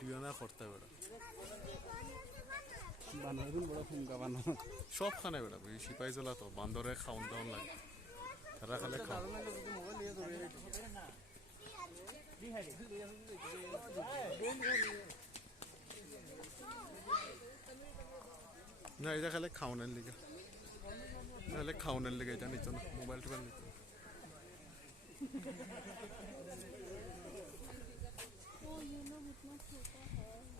video না করতে বেড়া বানর বড় ফুমকা বানর সব খানে বেড়া সিপাহী জেলা তো বান্দরে খাওন দাওন লাগে তারা খালে খাও না এটা খালে খাওনের লিগে তাহলে খাওনের লিগে এটা নিত না মোবাইল টোবাইল নিত না वो ये लोग इतना छोटा है